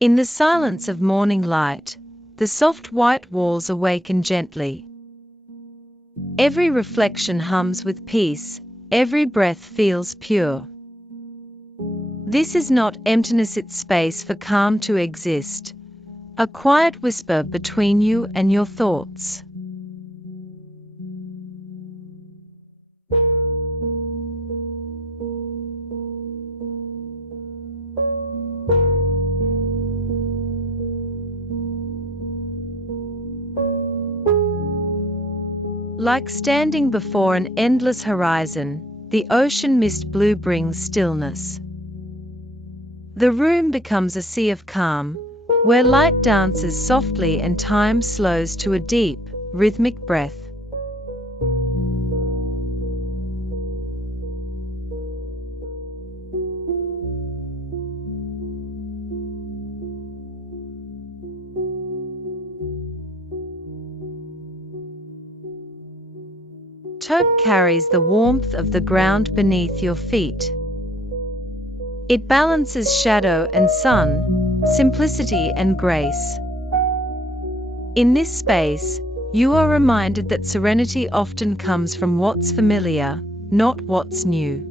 In the silence of morning light, the soft white walls awaken gently. Every reflection hums with peace, every breath feels pure. This is not emptiness, it's space for calm to exist, a quiet whisper between you and your thoughts. Like standing before an endless horizon, the ocean mist blue brings stillness. The room becomes a sea of calm, where light dances softly and time slows to a deep, rhythmic breath. Taupe carries the warmth of the ground beneath your feet. It balances shadow and sun, simplicity and grace. In this space, you are reminded that serenity often comes from what's familiar, not what's new.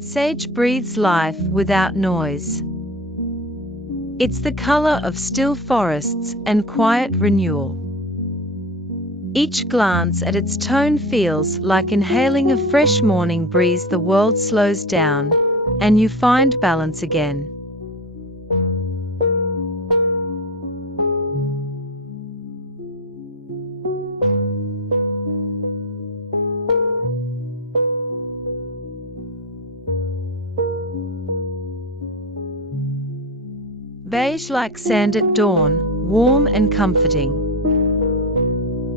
Sage breathes life without noise. It's the color of still forests and quiet renewal. Each glance at its tone feels like inhaling a fresh morning breeze. The world slows down, and you find balance again. Beige like sand at dawn, warm and comforting.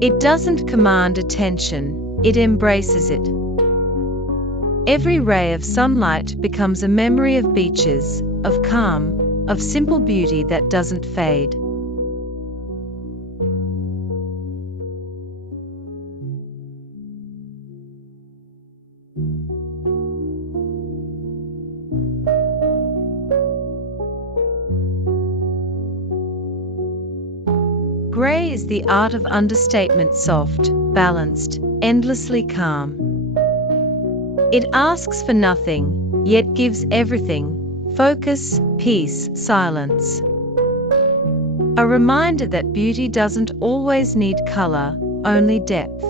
It doesn't command attention, it embraces it. Every ray of sunlight becomes a memory of beaches, of calm, of simple beauty that doesn't fade. Gray is the art of understatement, soft, balanced, endlessly calm. It asks for nothing, yet gives everything: focus, peace, silence. A reminder that beauty doesn't always need color, only depth.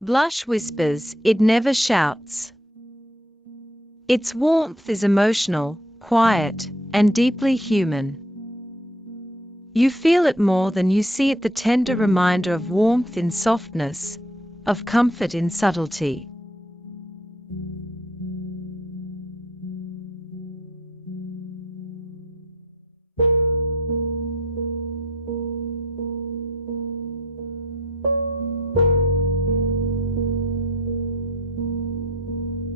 Blush whispers, it never shouts. Its warmth is emotional, quiet, and deeply human. You feel it more than you see it, the tender reminder of warmth in softness, of comfort in subtlety.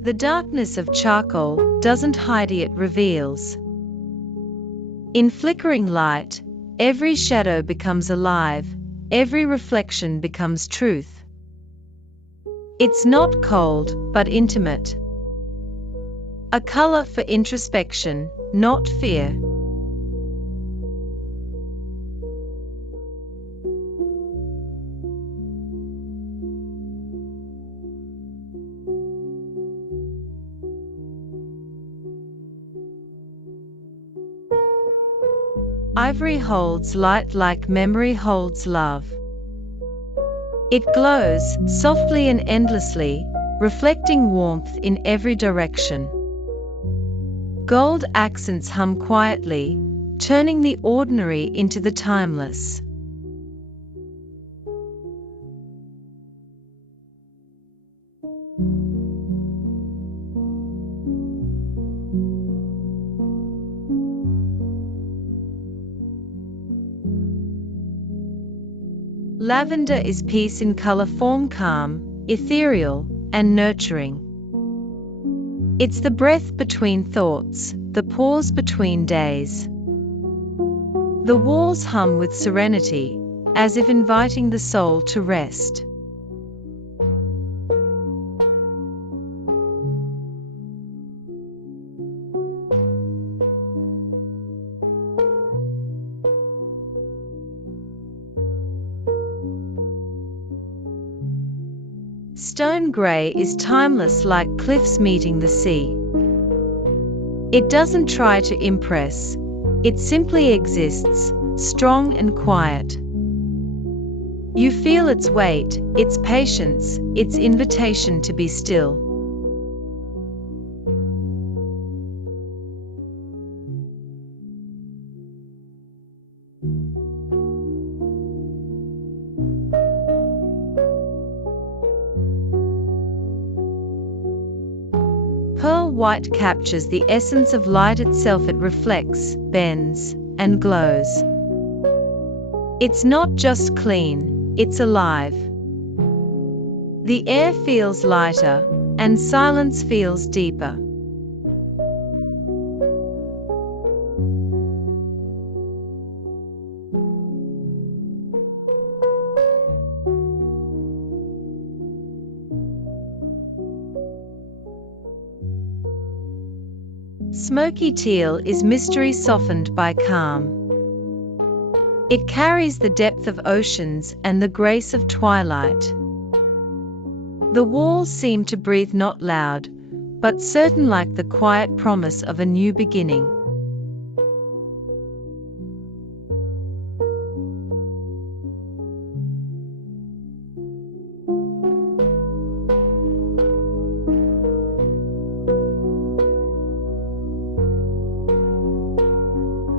The darkness of charcoal doesn't hide, it reveals. In flickering light, every shadow becomes alive, every reflection becomes truth. It's not cold, but intimate. A color for introspection, not fear. Ivory holds light like memory holds love. It glows, softly and endlessly, reflecting warmth in every direction. Gold accents hum quietly, turning the ordinary into the timeless. Lavender is peace in color form, calm, ethereal, and nurturing. It's the breath between thoughts, the pause between days. The walls hum with serenity, as if inviting the soul to rest. Stone gray is timeless, like cliffs meeting the sea. It doesn't try to impress, it simply exists, strong and quiet. You feel its weight, its patience, its invitation to be still. Pearl white captures the essence of light itself. It reflects, bends, and glows. It's not just clean, it's alive. The air feels lighter, and silence feels deeper. Smoky teal is mystery softened by calm. It carries the depth of oceans and the grace of twilight. The walls seem to breathe, not loud, but certain, like the quiet promise of a new beginning.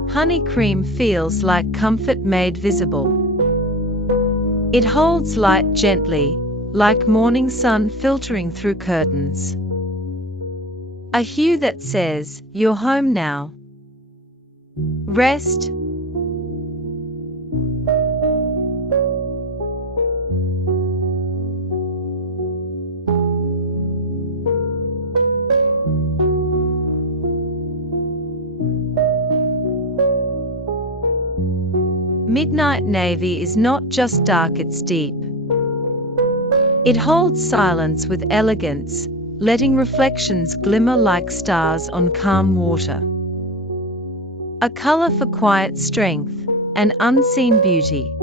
Honey cream feels like comfort made visible. It holds light gently, like morning sun filtering through curtains. A hue that says, "You're home now. Rest." Midnight navy is not just dark, it's deep. It holds silence with elegance, letting reflections glimmer like stars on calm water. A color for quiet strength and unseen beauty.